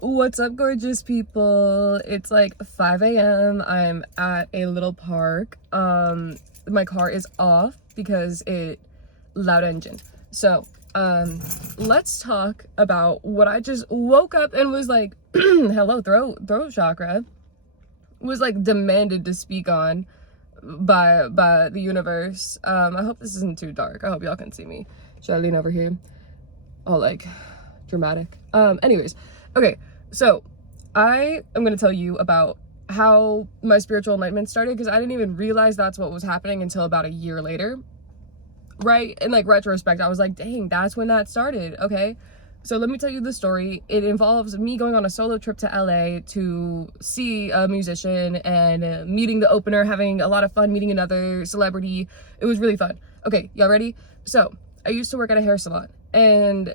What's up, gorgeous people? It's like 5 a.m. I'm at a little park. My car is off because it loud engine. So, let's talk about what I just woke up and was like, hello, throat chakra, was like demanded to speak on by the universe. I hope this isn't too dark. I hope y'all can see me. Should I lean over here? All like dramatic. Anyways, okay, so I am gonna tell you about how my spiritual enlightenment started, because I didn't even realize that's what was happening until about a year later, right? In like retrospect, I was like, dang, that's when that started. Okay, so let me tell you the story. It involves me going on a solo trip to LA to see a musician and meeting the opener, having a lot of fun, meeting another celebrity. It was really fun. Okay, y'all ready? So I used to work at a hair salon, and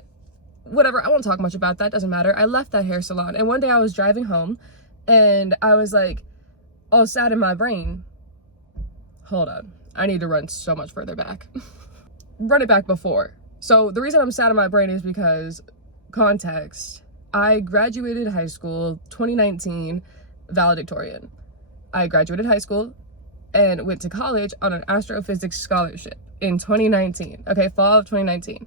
whatever, I won't talk much about that, doesn't matter. I left that hair salon, and one day I was driving home and I was like all sad in my brain. Hold on, I need to run so much further back. Run it back before. So the reason I'm sad in my brain is because, context, I graduated high school 2019 valedictorian. I graduated high school and went to college on an astrophysics scholarship in 2019. Okay, fall of 2019.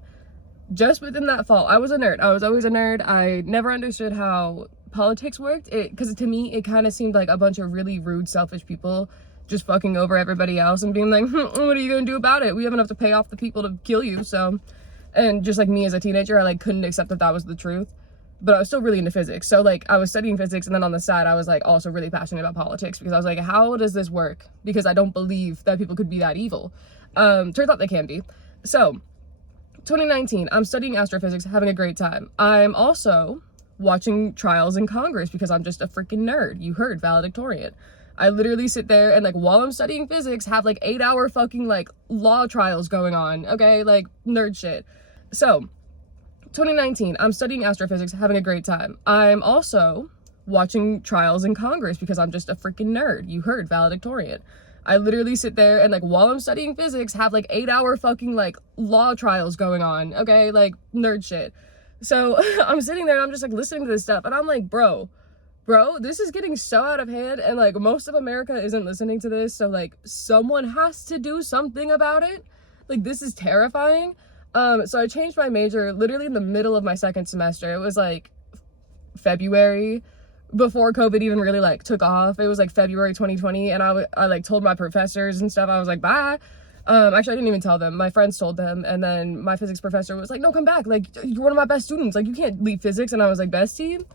Just within that fall, I was a nerd. I was always a nerd. I never understood how politics worked, because to me it kind of seemed like a bunch of really rude, selfish people just fucking over everybody else and being like, what are you gonna do about it? We have enough to pay off the people to kill you. So, and just like me as a teenager, I like couldn't accept that that was the truth, but I was still really into physics. So like I was studying physics, and then on the side I was like also really passionate about politics, because I was like, how does this work? Because I don't believe that people could be that evil. Turns out they can be. So 2019, I'm studying astrophysics, having a great time. I'm also watching trials in Congress because I'm just a freaking nerd. You heard, valedictorian. I literally sit there and like while I'm studying physics have like 8-hour fucking like law trials going on. Okay, like nerd shit. So 2019, I'm studying astrophysics, having a great time. I'm also watching trials in Congress because I'm just a freaking nerd. You heard, valedictorian. I literally sit there and like while I'm studying physics have like 8-hour fucking like law trials going on. Okay, like nerd shit. So I'm sitting there and I'm just like listening to this stuff, and I'm like, bro, this is getting so out of hand, and like most of America isn't listening to this, so like someone has to do something about it. Like this is terrifying. So I changed my major literally in the middle of my second semester. It was like February, before COVID even really like took off. It was like February 2020, and I like told my professors and stuff. I was like, bye. Actually I didn't even tell them. My friends told them, and then my physics professor was like, no, come back. Like you're one of my best students. Like you can't leave physics. And I was like, bestie,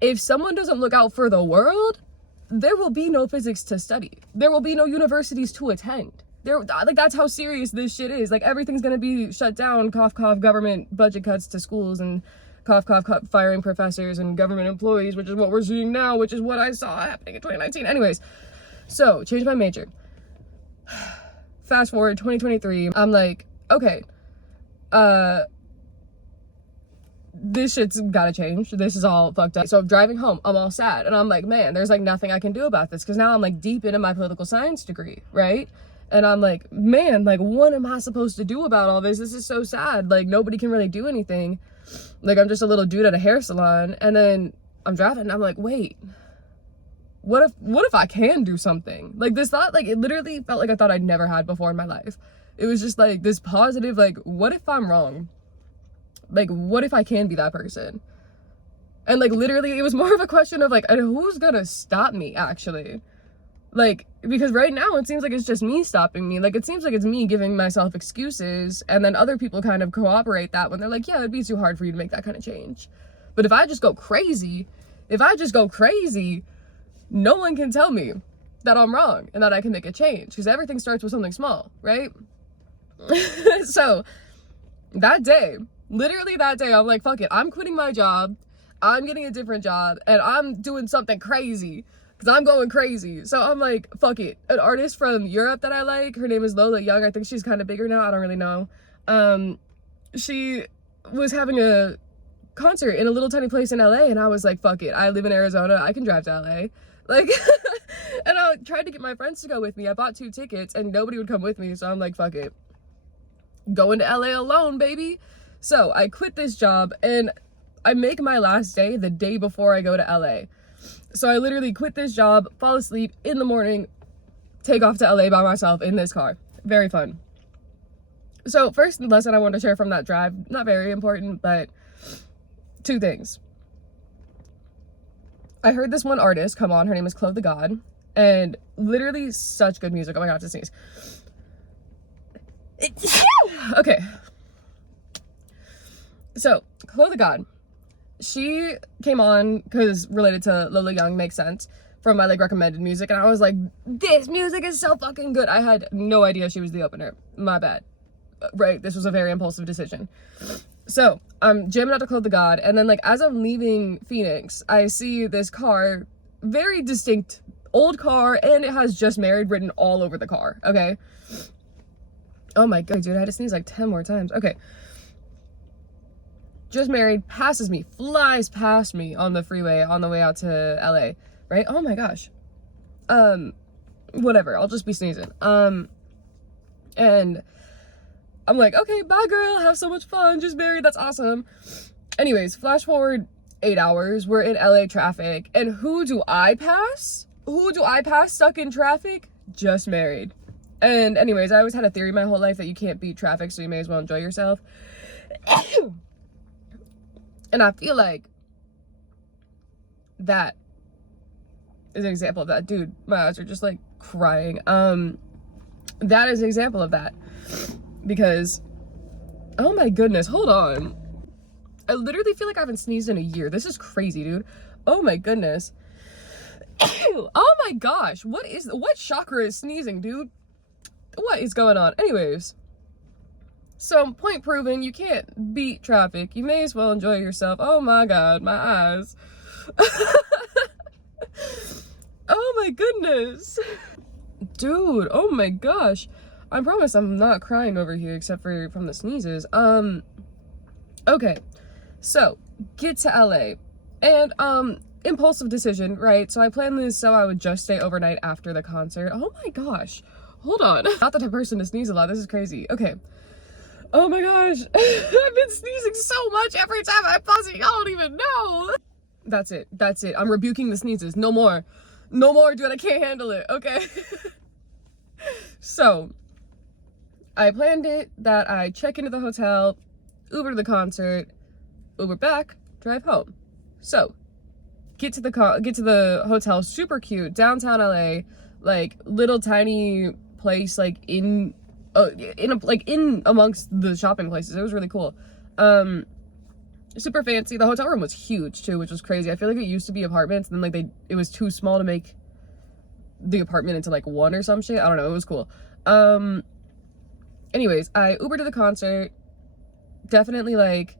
if someone doesn't look out for the world, there will be no physics to study. There will be no universities to attend. Like that's how serious this shit is. Like everything's gonna be shut down. Cough, cough, government budget cuts to schools, and cough, cough, cough, firing professors and government employees, which is what we're seeing now, which is what I saw happening in 2019. Anyways, so changed my major. Fast forward 2023, I'm like, okay, this shit's gotta change. This is all fucked up. So driving home, I'm all sad, and I'm like, man, there's like nothing I can do about this, because now I'm like deep into my political science degree, right? And I'm like, man, like what am I supposed to do about all this? This is so sad. Like nobody can really do anything. Like I'm just a little dude at a hair salon. And then I'm driving and I'm like, wait, what if I can do something? Like this thought, like it literally felt like a thought I'd never had before in my life. It was just like this positive, like, what if I'm wrong? Like, what if I can be that person? And like literally it was more of a question of like, who's gonna stop me actually? Like, because right now it seems like it's just me stopping me. Like it seems like it's me giving myself excuses, and then other people kind of cooperate that when they're like, yeah, it'd be too hard for you to make that kind of change. But if I just go crazy, no one can tell me that I'm wrong and that I can make a change, because everything starts with something small, right? So that day, literally that day, I'm like, fuck it, I'm quitting my job, I'm getting a different job, and I'm doing something crazy, because I'm going crazy. So I'm like, fuck it. An artist from Europe that I like, her name is Lola Young. I think she's kind of bigger now. I don't really know. She was having a concert in a little tiny place in LA, and I was like, fuck it. I live in Arizona. I can drive to LA. Like, and I tried to get my friends to go with me. I bought 2 tickets, and nobody would come with me. So I'm like, fuck it. Going to LA alone, baby. So I quit this job, and I make my last day the day before I go to LA. So I literally quit this job, fall asleep in the morning, take off to LA by myself in this car. Very fun. So first lesson I want to share from that drive, not very important, but 2 things. I heard this one artist come on, her name is Chloe the God, and literally such good music. Oh my god, to sneeze. Okay. So, Chloe the God, she came on because related to Lola Young, makes sense, from my like recommended music, and I was like, this music is so fucking good. I had no idea she was the opener. My bad. Right, this was a very impulsive decision. So I'm jamming out to Chloe the God, and then like as I'm leaving Phoenix, I see this car, very distinct old car, and it has Just Married written all over the car. Okay. Oh my god, dude, I had to sneeze like 10 more times. Okay. Just Married passes me, flies past me on the freeway on the way out to LA, right? Oh my gosh. Whatever, I'll just be sneezing. And I'm like, okay, bye girl, have so much fun, Just Married, that's awesome. Anyways, flash forward 8 hours, we're in LA traffic, and who do I pass? Who do I pass stuck in traffic? Just Married. And anyways, I always had a theory my whole life that you can't beat traffic, so you may as well enjoy yourself. And I feel like that is an example of that. Dude, my eyes are just like crying. That is an example of that. Because, oh my goodness, hold on. I literally feel like I haven't sneezed in a year. This is crazy, dude. Oh my goodness. Oh my gosh, what chakra is sneezing, dude? What is going on? Anyways, so point proven, you can't beat traffic. You may as well enjoy yourself. Oh my god, my eyes. Oh my goodness. Dude, oh my gosh. I promise I'm not crying over here except for from the sneezes. Okay. So, get to LA. And, impulsive decision, right? So I planned this so I would just stay overnight after the concert. Oh my gosh. Hold on. Not the type of person to sneeze a lot. This is crazy. Okay. Oh my gosh. I've been sneezing so much every time I pause it. Y'all don't even know. That's it. That's it. I'm rebuking the sneezes. No more. No more, dude. I can't handle it. Okay. So, I planned it that I check into the hotel, Uber to the concert, Uber back, drive home. So, get to the hotel, super cute, downtown LA, like little tiny place, like in amongst the shopping places. It was really cool. Super fancy. The hotel room was huge too, which was crazy. I feel like it used to be apartments, and then like it was too small to make the apartment into like one or some shit. I don't know. It was cool. Anyways, I Ubered to the concert. Definitely like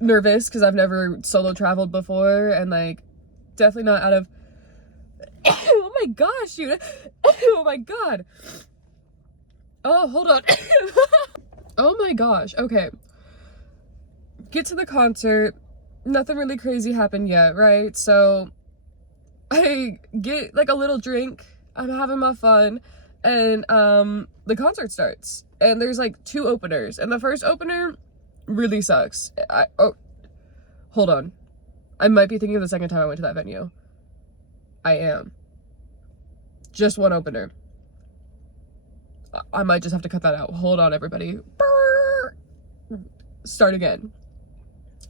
nervous because I've never solo traveled before, and like definitely not out of oh my gosh, dude. Oh my god. Oh, hold on. Oh my gosh. Okay. Get to the concert. Nothing really crazy happened yet, right? So I get like a little drink. I'm having my fun, and the concert starts, and there's like 2 openers, and the first opener really sucks. Hold on. I might be thinking of the second time I went to that venue. I am. Just 1 opener. I might just have to cut that out. Hold on, everybody. Start again.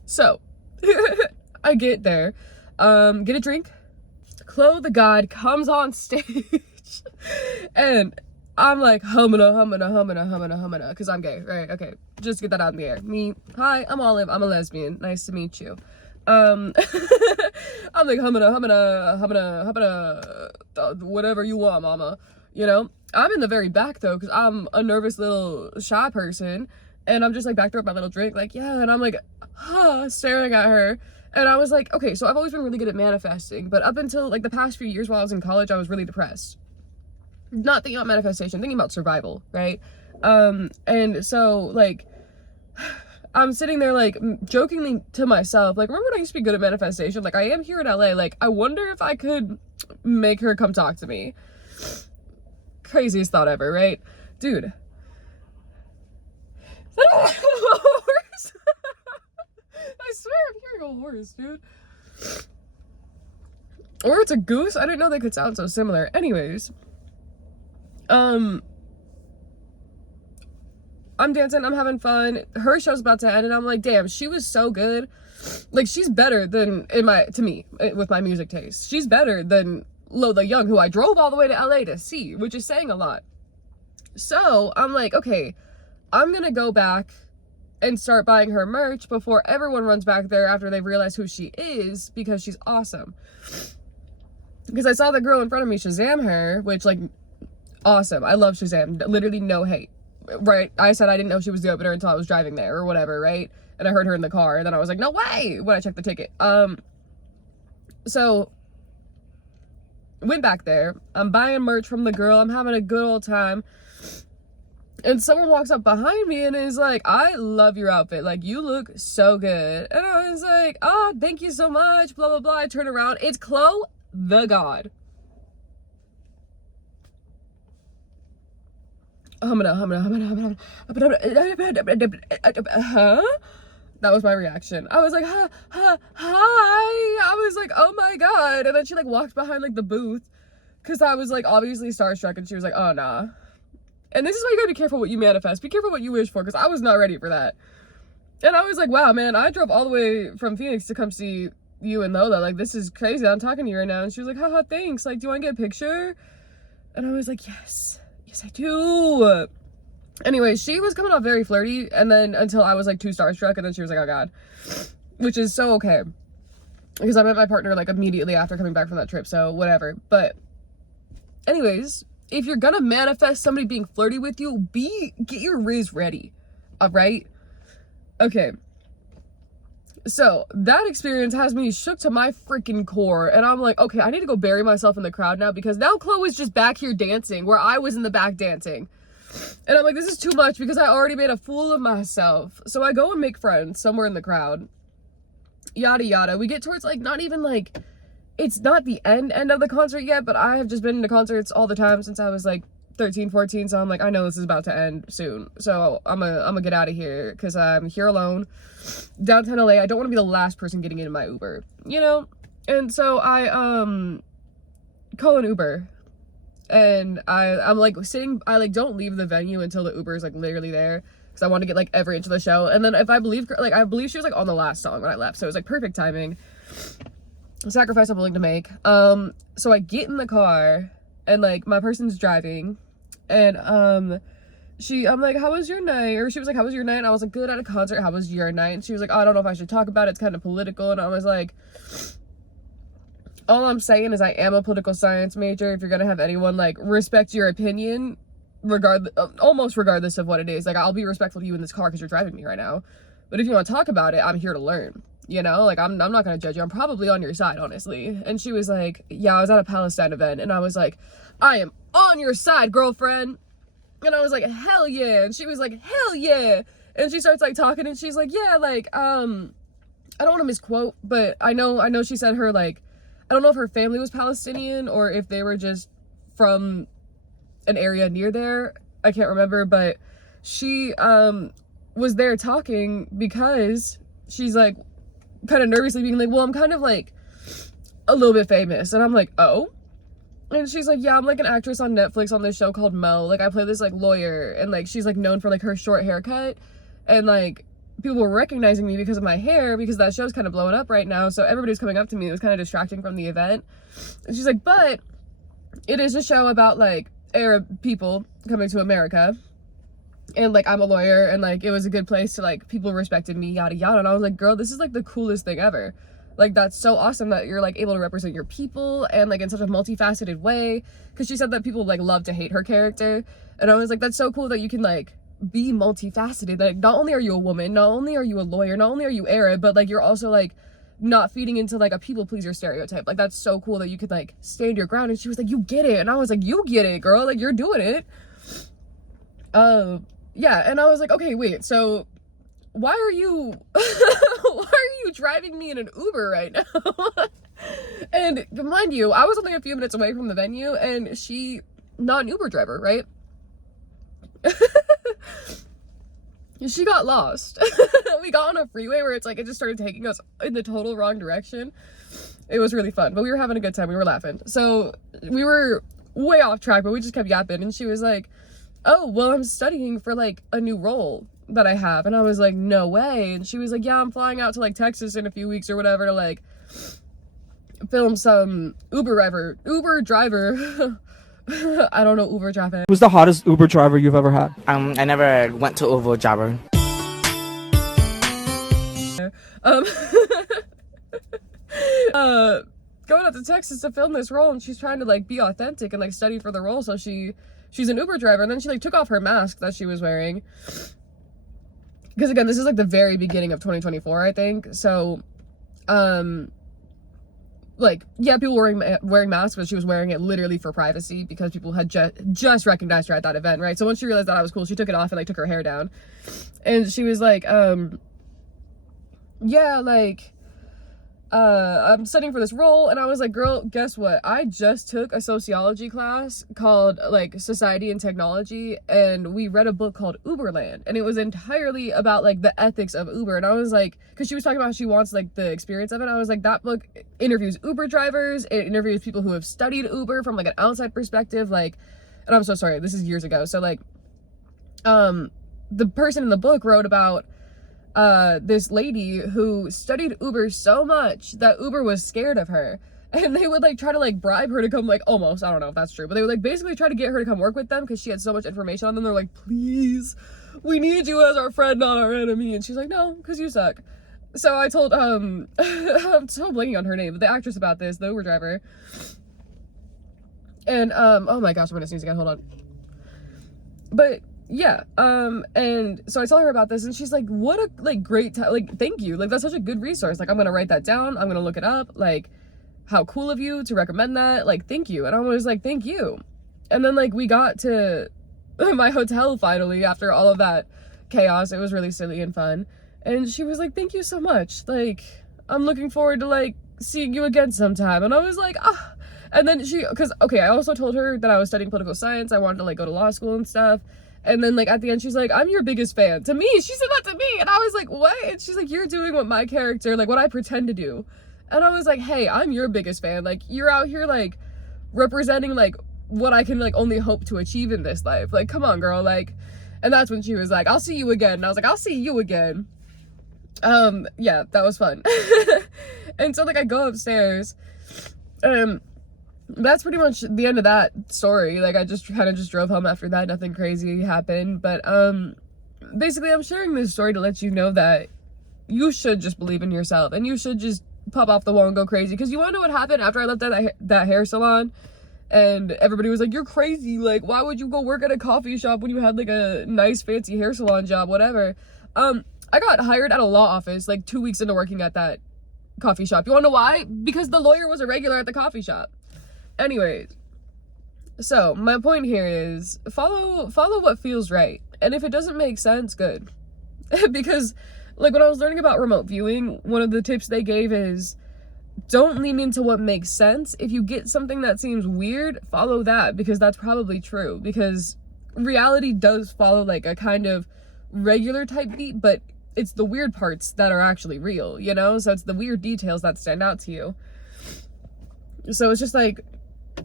So, I get there, get a drink. Chloe the God comes on stage, and I'm like humming, because I'm gay, right? Okay, just get that out in the air. Hi, I'm Olive, I'm a lesbian, nice to meet you. I'm like humming, whatever you want, mama, you know? I'm in the very back, though, because I'm a nervous little shy person, and I'm just like back there with my little drink, like, yeah, and I'm like, staring at her. And I was like, okay, so I've always been really good at manifesting, but up until like the past few years while I was in college, I was really depressed. Not thinking about manifestation, thinking about survival, right? And so like, I'm sitting there like jokingly to myself, like, remember when I used to be good at manifestation? Like, I am here in LA, like, I wonder if I could make her come talk to me. Craziest thought ever, right? Dude. I swear I'm hearing a horse, dude. Or it's a goose. I didn't know they could sound so similar. Anyways, I'm dancing, I'm having fun. Her show's about to end, and I'm like, damn, she was so good. Like, she's better than, to me, with my music taste, she's better than Lola Young, who I drove all the way to LA to see, which is saying a lot. So I'm like, okay, I'm gonna go back and start buying her merch before everyone runs back there after they've realized who she is, because she's awesome. Because I saw the girl in front of me Shazam her, which, like, awesome. I love Shazam. Literally no hate. Right? I said I didn't know she was the opener until I was driving there or whatever, right? And I heard her in the car, and then I was like, no way, when I checked the ticket. So went back there. I'm buying merch from the girl. I'm having a good old time. And someone walks up behind me and is like, I love your outfit. Like, you look so good. And I was like, oh, thank you so much, blah, blah, blah. I turn around. It's Chloe the God. Huh? That was my reaction. I was like, hi. I was like, oh my God. And then she like walked behind like the booth, because I was like obviously starstruck, and she was like, oh nah. And this is why you gotta be careful what you manifest. Be careful what you wish for, because I was not ready for that. And I was like, wow, man, I drove all the way from Phoenix to come see you and Lola. Like, this is crazy. I'm talking to you right now. And she was like, haha, thanks. Like, do you want to get a picture? And I was like, yes, I do. Anyway, she was coming off very flirty, and then until I was like too starstruck, and then she was like, oh God, which is so okay, because I met my partner like immediately after coming back from that trip, so whatever. But anyways, if you're gonna manifest somebody being flirty with you, get your riz ready. All right? Okay. So that experience has me shook to my freaking core, and I'm like, okay, I need to go bury myself in the crowd now, because now Chloe's just back here dancing where I was in the back dancing. And I'm like, this is too much, because I already made a fool of myself. So I go and make friends somewhere in the crowd. Yada yada. We get towards like, not even like, it's not the end of the concert yet, but I have just been to concerts all the time since I was like 13, 14. So I'm like, I know this is about to end soon. So I'm gonna get out of here, because I'm here alone. Downtown LA. I don't want to be the last person getting into my Uber, you know? And so I call an Uber. And I'm like sitting, I like don't leave the venue until the Uber is like literally there, because I want to get like every inch of the show. And then if I believe she was like on the last song when I left, so it was like perfect timing. A sacrifice I'm willing to make. So I get in the car, and like my person's driving, and I'm like, how was your night? Or she was like, how was your night? And I was like, good, at a concert. How was your night? And she was like, oh, I don't know if I should talk about it, it's kind of political. And I was like, all I'm saying is I am a political science major. If you're gonna have anyone like respect your opinion, almost regardless of what it is, like I'll be respectful to you in this car because you're driving me right now. But if you want to talk about it, I'm here to learn. You know, like I'm not gonna judge you. I'm probably on your side, honestly. And she was like, yeah, I was at a Palestine event, and I was like, I am on your side, girlfriend. And I was like, hell yeah. And she was like, hell yeah. And she starts like talking, and she's like, yeah, like I don't want to misquote, but I know she said her like, I don't know if her family was Palestinian or if they were just from an area near there. I can't remember, but she was there talking because she's like kind of nervously being like, well, I'm kind of like a little bit famous. And I'm like, oh? And she's like, yeah, I'm like an actress on Netflix on this show called Mo. Like I play this like lawyer, and like she's like known for like her short haircut, and like people were recognizing me because of my hair, because that show's kind of blowing up right now, so everybody's coming up to me. It was kind of distracting from the event. And she's like, but it is a show about like Arab people coming to America, and like I'm a lawyer, and like it was a good place to like, people respected me, yada yada. And I was like, girl, this is like the coolest thing ever. Like that's so awesome that you're like able to represent your people, and like in such a multifaceted way, because she said that people like love to hate her character. And I was like, that's so cool that you can like be multifaceted. Like not only are you a woman, not only are you a lawyer, not only are you Arab, but like you're also like not feeding into like a people pleaser stereotype. Like that's so cool that you could like stand your ground. And she was like, you get it. And I was like, you get it, girl, like you're doing it. Yeah. And I was like, okay, wait, so why are you driving me in an Uber right now? And mind you, I was only a few minutes away from the venue, and she not an Uber driver, right? she got lost. We got on a freeway where it's like, it just started taking us in the total wrong direction. It was really fun, but we were having a good time. We were laughing. So we were way off track, but we just kept yapping. And she was like, oh, well, I'm studying for like a new role that I have. And I was like, no way. And she was like, yeah, I'm flying out to like Texas in a few weeks or whatever to like film some Uber driver. I don't know Uber traffic. Who's the hottest Uber driver you've ever had? I never went to Uber driver. Going out to Texas to film this role, and she's trying to like be authentic and like study for the role, so she's an Uber driver. And then she like took off her mask that she was wearing, because again, this is like the very beginning of 2024, I think. So like, yeah, people were wearing masks, but she was wearing it literally for privacy because people had just recognized her at that event, right? So once she realized that I was cool, she took it off and like took her hair down, and she was like, yeah, like, I'm studying for this role. And I was like, girl, guess what? I just took a sociology class called like Society and Technology, and we read a book called Uberland, and it was entirely about like the ethics of Uber. And I was like, because she was talking about how she wants like the experience of it, I was like, that book interviews Uber drivers, it interviews people who have studied Uber from like an outside perspective, like, and I'm so sorry, this is years ago. So like, the person in the book wrote about this lady who studied Uber so much that Uber was scared of her, and they would like try to like bribe her to come, like, almost, I don't know if that's true, but they would like basically try to get her to come work with them because she had so much information on them. They're like, please, we need you as our friend, not our enemy. And she's like, no, because you suck. So I told I'm so blanking on her name, but the actress about this, the Uber driver, and oh my gosh, I'm gonna sneeze again, hold on. But yeah, and so I tell her about this, and she's like, what a like great time, like, thank you, like, that's such a good resource, like, I'm gonna write that down, I'm gonna look it up, like, how cool of you to recommend that, like, thank you. And I was like, thank you. And then like we got to my hotel finally after all of that chaos. It was really silly and fun, and she was like, thank you so much, like, I'm looking forward to like seeing you again sometime. And I was like, ah. And then because okay, I also told her that I was studying political science, I wanted to like go to law school and stuff. And then like at the end she's like, I'm your biggest fan. To me, she said that to me, and I was like, what? And she's like, you're doing what my character, like what I pretend to do. And I was like, hey, I'm your biggest fan, like you're out here like representing like what I can like only hope to achieve in this life, like come on, girl. Like, and that's when she was like, I'll see you again. And I was like, I'll see you again. Yeah, that was fun. And so like I go upstairs, that's pretty much the end of that story. Like I just kind of just drove home after that, nothing crazy happened. But basically I'm sharing this story to let you know that you should just believe in yourself, and you should just pop off the wall and go crazy. Because you want to know what happened after I left that hair salon, and everybody was like, you're crazy, like why would you go work at a coffee shop when you had like a nice fancy hair salon job, whatever. I got hired at a law office like 2 weeks into working at that coffee shop. You want to know why? Because the lawyer was a regular at the coffee shop. Anyways, so my point here is follow what feels right, and if it doesn't make sense, good. Because like when I was learning about remote viewing, one of the tips they gave is don't lean into what makes sense. If you get something that seems weird, follow that, because that's probably true, because reality does follow like a kind of regular type beat, but it's the weird parts that are actually real, you know? So it's the weird details that stand out to you. So it's just like,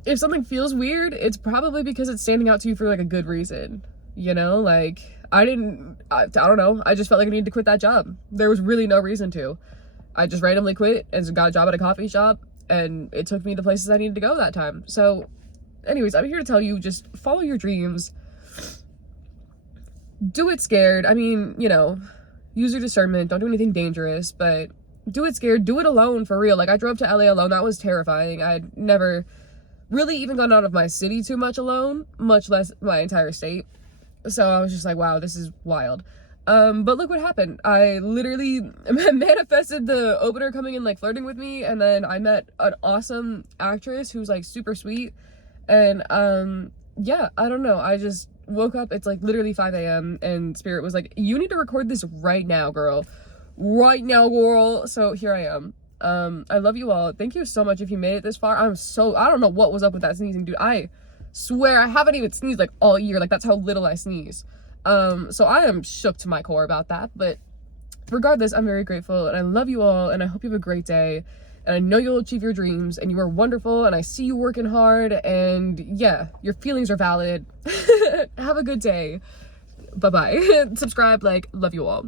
if something feels weird, it's probably because it's standing out to you for like a good reason, you know? Like I don't know, I just felt like I needed to quit that job. There was really no reason to. I just randomly quit and got a job at a coffee shop, and it took me to places I needed to go that time. So anyways, I'm here to tell you, just follow your dreams, do it scared. I mean, you know, use your discernment, don't do anything dangerous, but do it scared, do it alone, for real. Like I drove to LA alone, that was terrifying. I'd never really even gone out of my city too much alone, much less my entire state. So I was just like, wow, this is wild. But look what happened. I literally manifested the opener coming in like flirting with me, and then I met an awesome actress who's like super sweet. And yeah, I don't know, I just woke up, it's like literally 5 a.m. and Spirit was like, you need to record this right now, girl. Right now, girl. So here I am. I love you all. Thank you so much if you made it this far. I don't know what was up with that sneezing, dude. I swear I haven't even sneezed like all year. Like that's how little I sneeze. So I am shook to my core about that, but regardless, I'm very grateful and I love you all and I hope you have a great day. And I know you'll achieve your dreams and you are wonderful and I see you working hard and yeah, your feelings are valid. Have a good day. Bye-bye. Subscribe, like, love you all.